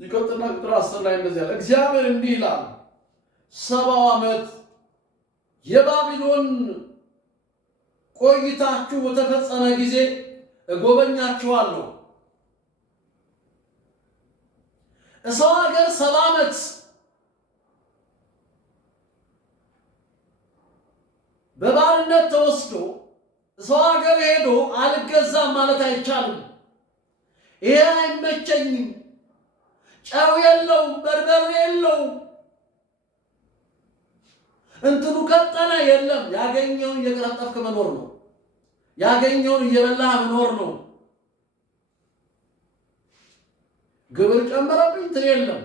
ይቀጥልና ቁጥር 10 ላይ እንደዚህ ያለ እግዚአብሔር እንዲህ ይላል 70 ዓመት የባቢሎን ቆይታችሁ በተፈጸመ ጊዜ እጎበኛችኋለሁ። እሰው ሀገር 70 ዓመት በባርነት ተወስዶ ሰው ሀገር ሄዶ አልገዛም ማለት አይቻልም። ይሄ አይመቸኝም፣ ጨው የለው፣ በርበሬ የለው፣ እንትኑ ቀጠነ የለም። ያገኘውን እየቀረጠፍክ መኖር ነው። ያገኘውን እየበላህ መኖር ነው። ግብር ጨመረብኝ እንትን የለም።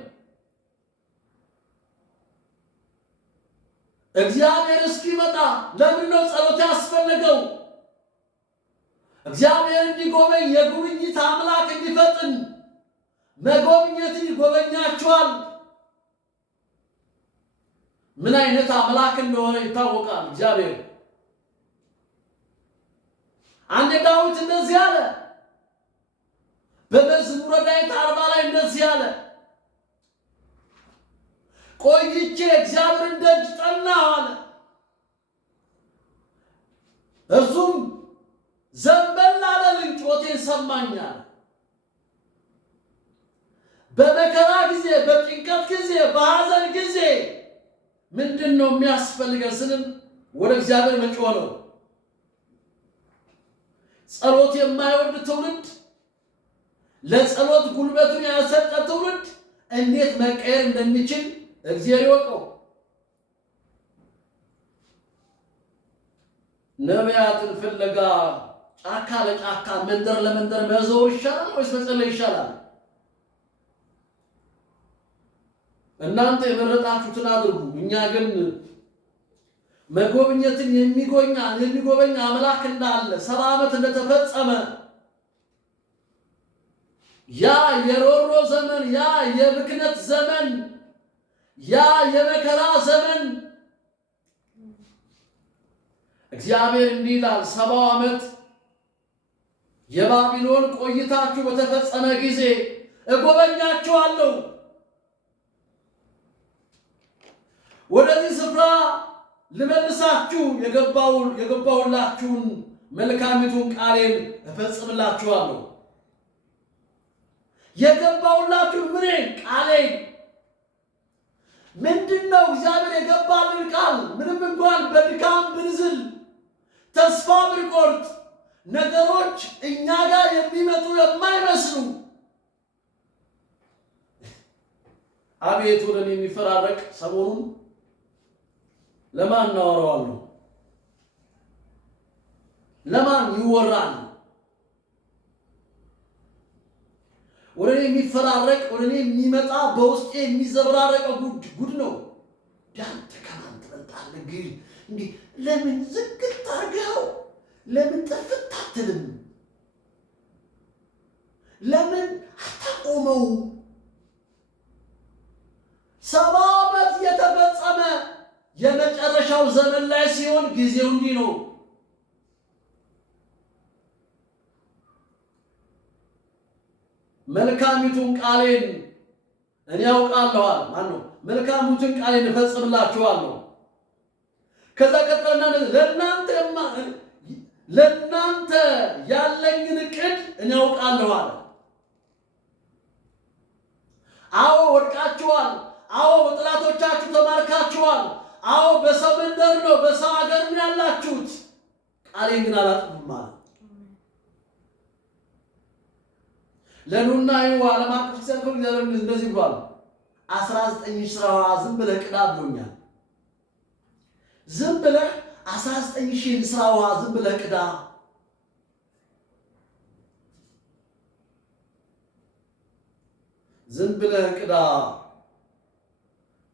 እግዚአብሔር እስኪመጣ ለምን ነው ጸሎት ያስፈልገው? እግዚአብሔር እንዲጎበኝ የጉብኝት አምላክ እንዲፈጥን መጎብኘትን ይጎበኛችኋል። ምን አይነት አምላክ እንደሆነ ይታወቃል እግዚአብሔር። አንድ ዳዊት እንደዚህ አለ፣ በመዝሙረ ዳዊት 40 ላይ እንደዚህ አለ፣ ቆይቼ እግዚአብሔርን ደጅ ጠናሁ አለ። እርሱም ዘንበል አለልኝ፣ ጩኸቴን ሰማኝ አለ። በመከራ ጊዜ፣ በጭንቀት ጊዜ፣ በሐዘን ጊዜ ምንድን ነው የሚያስፈልገን ስንል ወደ እግዚአብሔር መጮህ ነው። ጸሎት የማይወድ ትውልድ፣ ለጸሎት ጉልበቱን ያልሰጠ ትውልድ እንዴት መቀየር እንደሚችል እግዚአብሔር ይወቀው። ነቢያትን ፍለጋ ጫካ ለጫካ መንደር ለመንደር መዞር ይሻላል ወይስ መጸለይ ይሻላል? እናንተ የመረጣችሁትን አድርጉ። እኛ ግን መጎብኘትን የሚጎበኝ አምላክ እንዳለ 70 ዓመት እንደተፈጸመ ያ የሮሮ ዘመን፣ ያ የብክነት ዘመን፣ ያ የመከራ ዘመን እግዚአብሔር እንዲህ ይላል 70 ዓመት የባቢሎን ቆይታችሁ በተፈጸመ ጊዜ እጎበኛችኋለሁ። ወደዚህ ስፍራ ልመልሳችሁ የገባሁላችሁን መልካሚቱን ቃሌን እፈጽምላችኋለሁ። የገባሁላችሁ ምንን? ቃሌን። ምንድነው እግዚአብሔር የገባልን ቃል? ምንም እንኳን በድካም ብንዝል፣ ተስፋ ብንቆርጥ፣ ነገሮች እኛ ጋር የሚመጡ የማይመስሉ አቤት ወደኔ የሚፈራረቅ ሰሞኑን ለማን እናወራዋለሁ? ለማን ይወራል? ወደኔ የሚፈራረቅ ወደኔ የሚመጣ በውስጤ የሚዘበራረቀ ጉድ ነው። ዳንተ ከማን ትበልጣለህ? ግን እንዴ ለምን ዝግት አድርገው? ለምን ጥፍት አትልም? ለምን አታቆመው? 70 ዓመት የተፈጸመ የመጨረሻው ዘመን ላይ ሲሆን ጊዜው እንዲህ ነው። መልካሚቱን ቃሌን እኔ አውቃለሁ አለ። ማነው? መልካሚቱን ቃሌን እፈጽምላችኋለሁ። ከዛ ቀጠልና ለእናንተ ያለኝን ዕቅድ እኔ አውቃለሁ አለ። አዎ ወድቃችኋል። አዎ በጠላቶቻችሁ ተማርካችኋል። አዎ በሰው መንደር ነው፣ በሰው ሀገር ነው ያላችሁት። ቃሌን ግን አላጥፍም አለ። ለኑና ይዋ ዓለም አቀፍ ክርስቲያን እግዚአብሔር እንደዚህ ብሏል። 19 ስራዋ ዝም ብለህ ቅዳ ብሎኛል። ዝም ብለህ 19 ስራዋ ዝም ብለህ ቅዳ። ዝም ብለህ ቅዳ።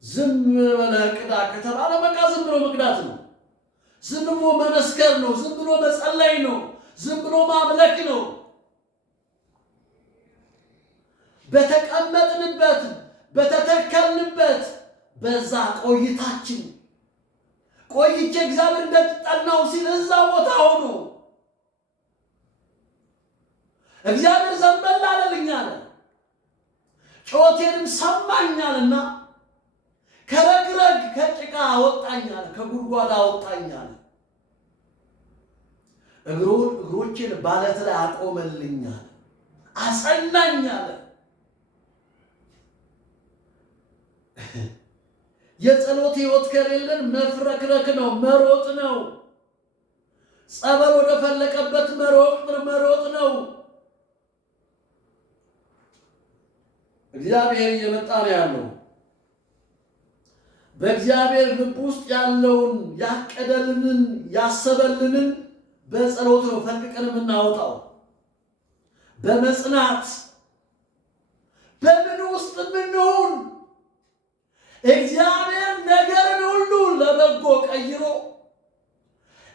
ዝም ብለህ ቅዳ ከተባለ በቃ ዝም ብሎ መቅዳት ነው። ዝም ብሎ መመስከር ነው። ዝም ብሎ መጸለይ ነው። ዝም ብሎ ማምለክ ነው። በተቀመጥንበት በተተከልንበት በዛ ቆይታችን ቆይቼ እግዚአብሔር እንደጠናው ሲል እዛ ቦታ ሆኖ እግዚአብሔር ዘንበል አለልኝ አለ። ጩኸቴንም ሰማኛልና ከረግረግ ከጭቃ አወጣኛል፣ ከጉድጓድ አወጣኛል። እግሮቼን ባለት ላይ አቆመልኛል፣ አጸናኛል። የጸሎት ሕይወት ከሌለን መፍረክረክ ነው፣ መሮጥ ነው። ጸበል ወደ ፈለቀበት መሮጥ ነው። እግዚአብሔር እየመጣ ነው ያለው። በእግዚአብሔር ልብ ውስጥ ያለውን ያቀደልንን ያሰበልንን በጸሎት ነው ፈልቀን የምናወጣው። በመጽናት በምን ውስጥ ምንሆን እግዚአብሔር ነገርን ሁሉ ለበጎ ቀይሮ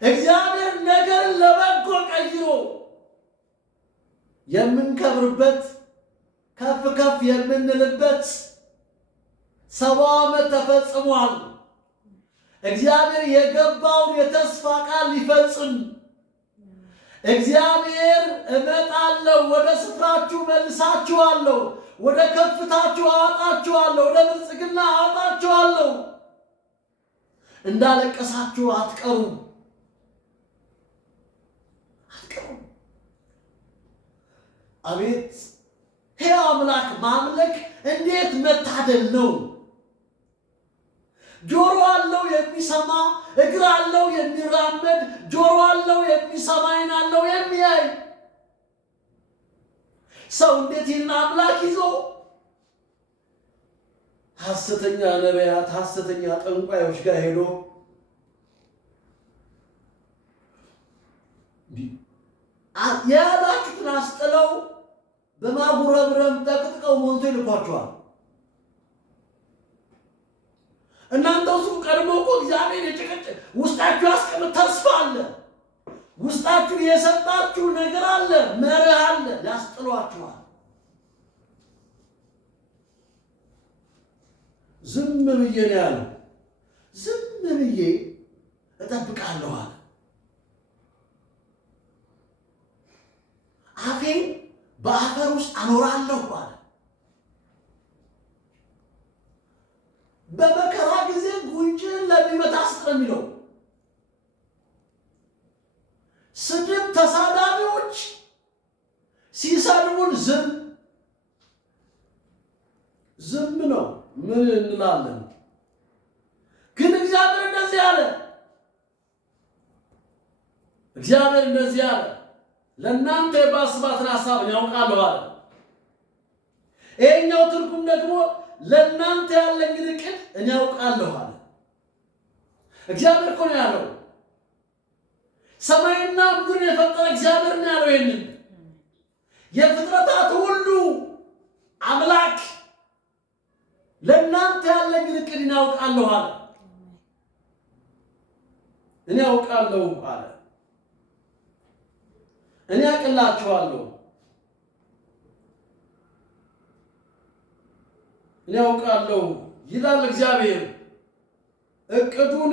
እግዚአብሔር ነገርን ለበጎ ቀይሮ የምንከብርበት ከፍ ከፍ የምንልበት 70 ዓመት ተፈጽሟል። እግዚአብሔር የገባውን የተስፋ ቃል ሊፈጽም እግዚአብሔር እመጣለሁ፣ ወደ ስፍራችሁ መልሳችኋለሁ፣ ወደ ከፍታችሁ አወጣችኋለሁ፣ ወደ ብልጽግና አወጣችኋለሁ፣ እንዳለቀሳችሁ አትቀሩም። አቤት ሕያው አምላክ ማምለክ እንዴት መታደል ነው! ጆሮ አለው የሚሰማ፣ እግር አለው የሚራመድ፣ ጆሮ አለው የሚሰማ፣ ዓይን አለው የሚያይ ሰው እንዴት ይህን አምላክ ይዞ ሐሰተኛ ነቢያት፣ ሐሰተኛ ጠንቋዮች ጋር ሄዶ የያዛችሁትን አስጥለው በማጉረምረም ጠቅጥቀው ሞልቶ ይልኳችኋል። እናንተ ውስጥ ቀድሞ እኮ እግዚአብሔር የጭቅጭቅ ውስጣችሁ ያስቀምጥ ተስፋ አለ። ውስጣችሁ የሰጣችሁ ነገር አለ፣ መርህ አለ። ያስጥሏችኋል። ዝም ብዬ ነው ያለው። ዝም ብዬ እጠብቃለሁ አለ። አፌን በአፈር ውስጥ አኖራለሁ አለ። በመከራ ጊዜ ጉንጭን ለሚመታ ስጥ ነው የሚለው። ስድብ ተሳዳቢዎች ሲሰድቡን ዝም ነው። ምን እንላለን? ግን እግዚአብሔር እንደዚህ አለ። እግዚአብሔር እንደዚህ አለ፣ ለእናንተ የማስባትን ሐሳብ ያውቃለሁ አለ። ይሄኛው ትርጉም ደግሞ ለእናንተ ያለኝን ዕቅድ እኔ ያውቃለሁ አለ። እግዚአብሔር እኮ ነው ያለው። ሰማይና ምድርን የፈጠረ እግዚአብሔር ነው ያለው። ይሄንን የፍጥረታት ሁሉ አምላክ ለእናንተ ያለኝን ዕቅድ እኔ ያውቃለሁ አለ። እኔ ያውቃለሁ አለ። እኔ አቅላችኋለሁ፣ እኔ ያውቃለሁ ይላል እግዚአብሔር። ዕቅዱን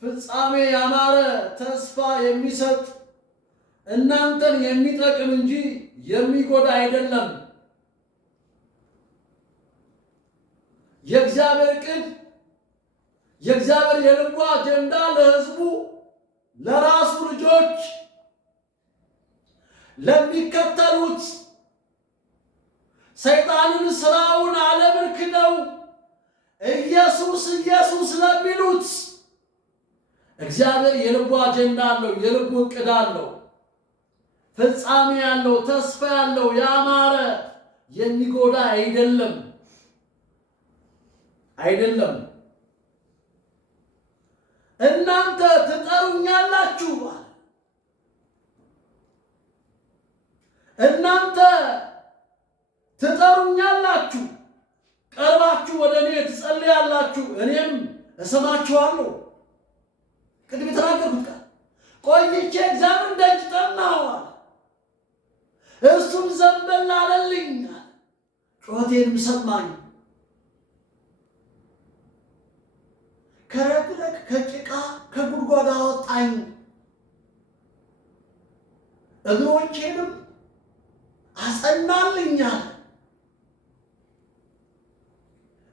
ፍጻሜ ያማረ ተስፋ የሚሰጥ እናንተን የሚጠቅም እንጂ የሚጎዳ አይደለም። የእግዚአብሔር ዕቅድ፣ የእግዚአብሔር የልቡ አጀንዳ ለሕዝቡ፣ ለራሱ ልጆች፣ ለሚከተሉት ሰይጣንን ስራውን ዓለምን ክደው ኢየሱስ ኢየሱስ ለሚሉት እግዚአብሔር የልቡ አጀንዳ አለው፣ የልቡ ዕቅድ አለው፣ ፍጻሜ ያለው፣ ተስፋ ያለው፣ ያማረ የሚጎዳ አይደለም አይደለም። እናንተ ትጠሩኛላችሁ፣ እናንተ ትጠሩኛላችሁ፣ ቀርባችሁ ወደ እኔ ትጸልያላችሁ፣ እኔም እሰማችኋለሁ። ቅድም የተናገርኩት ቃል ቆይቼ እግዚአብሔር ደጅ ጠናሁ፣ እርሱም ዘንበል አለልኝ፣ ጩኸቴንም ሰማኝ። ከረግረግ ከጭቃ ከጉድጓድ አወጣኝ፣ እግሮቼንም አጸናልኛል።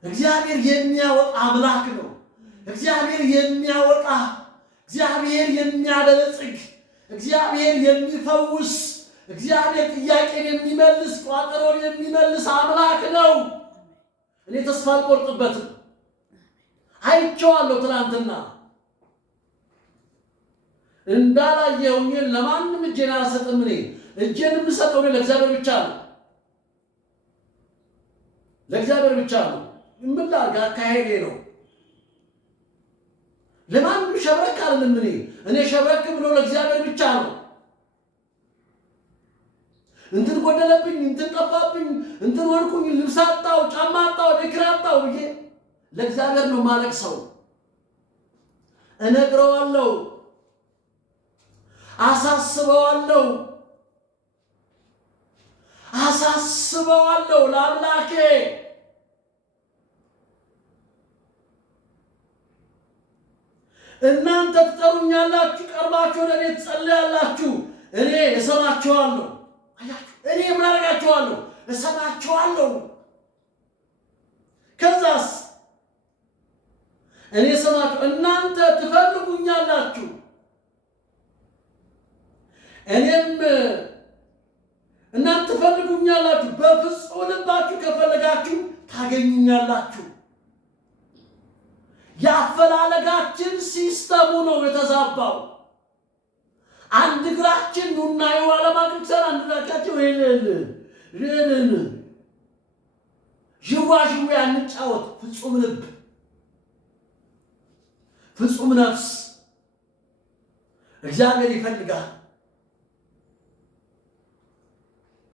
እግዚአብሔር የሚያወጣ አምላክ ነው። እግዚአብሔር የሚያወጣ፣ እግዚአብሔር የሚያበለጽግ፣ እግዚአብሔር የሚፈውስ፣ እግዚአብሔር ጥያቄን የሚመልስ፣ ቋጠሮን የሚመልስ አምላክ ነው። እኔ ተስፋ አልቆርጥበትም። አይቼዋለሁ ትናንትና። እንዳላየሁኝ ለማንም እጄን አልሰጥም። እኔ እጄን የምሰጠው ለእግዚአብሔር ብቻ ነው። ለእግዚአብሔር ብቻ ነው። ምን ላድርግ? አካሄዴ ነው። ለማንም ሸብረክ አልልም። እኔ ሸብረክ ብሎ ለእግዚአብሔር ብቻ ነው። እንትን ጎደለብኝ፣ እንትን ጠፋብኝ፣ እንትን ወድኩኝ፣ ልብስ አጣው፣ ጫማ አጣው፣ እግር አጣው ብዬ ለእግዚአብሔር ነው ማለቅሰው። እነግረዋለሁ፣ አሳስበዋለሁ ለአምላኬ። እናንተ ትጠሩኛላችሁ፣ ቀርባችሁ ወደ እኔ ትጸልያላችሁ፣ እኔ እሰማችኋለሁ። እኔ ምን አደርጋችኋለሁ? እሰማችኋለሁ። ከዛስ እኔ እሰማችሁ። እናንተ ትፈልጉኛላችሁ፣ እኔም እናንተ ትፈልጉኛላችሁ። በፍጹም ልባችሁ ከፈለጋችሁ ታገኙኛላችሁ። ያፈላለጋችን ሲስተሙ ነው የተዛባው። አንድ እግራችን ኑና ይዋላ ማቅሰን አንድ እግራችን ወይኔን ዥዋዥዌ አንጫወት። ፍጹም ልብ፣ ፍጹም ነፍስ እግዚአብሔር ይፈልጋል።